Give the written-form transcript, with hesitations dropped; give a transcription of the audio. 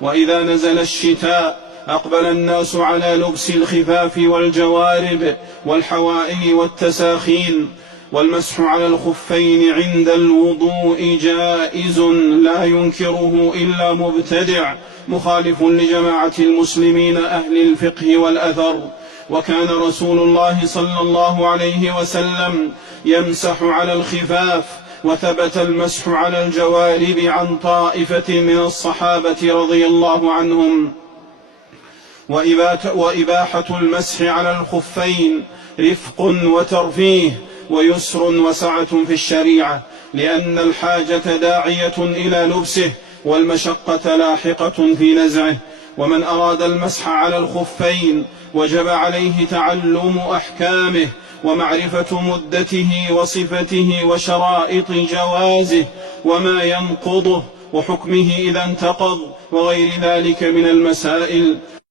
وإذا نزل الشتاء أقبل الناس على لبس الخفاف والجوارب والحوائل والتساخين. والمسح على الخفين عند الوضوء جائز لا ينكره إلا مبتدع مخالف لجماعة المسلمين أهل الفقه والأثر. وكان رسول الله صلى الله عليه وسلم يمسح على الخفاف، وثبت المسح على الجوارب عن طائفة من الصحابة رضي الله عنهم. وإباحة المسح على الخفين رفق وترفيه ويسر وسعة في الشريعة، لأن الحاجة داعية إلى لبسه والمشقة لاحقة في نزعه. ومن أراد المسح على الخفين وجب عليه تعلم أحكامه ومعرفة مدته وصفته وشرائط جوازه وما ينقضه وحكمه إذا انتقض وغير ذلك من المسائل.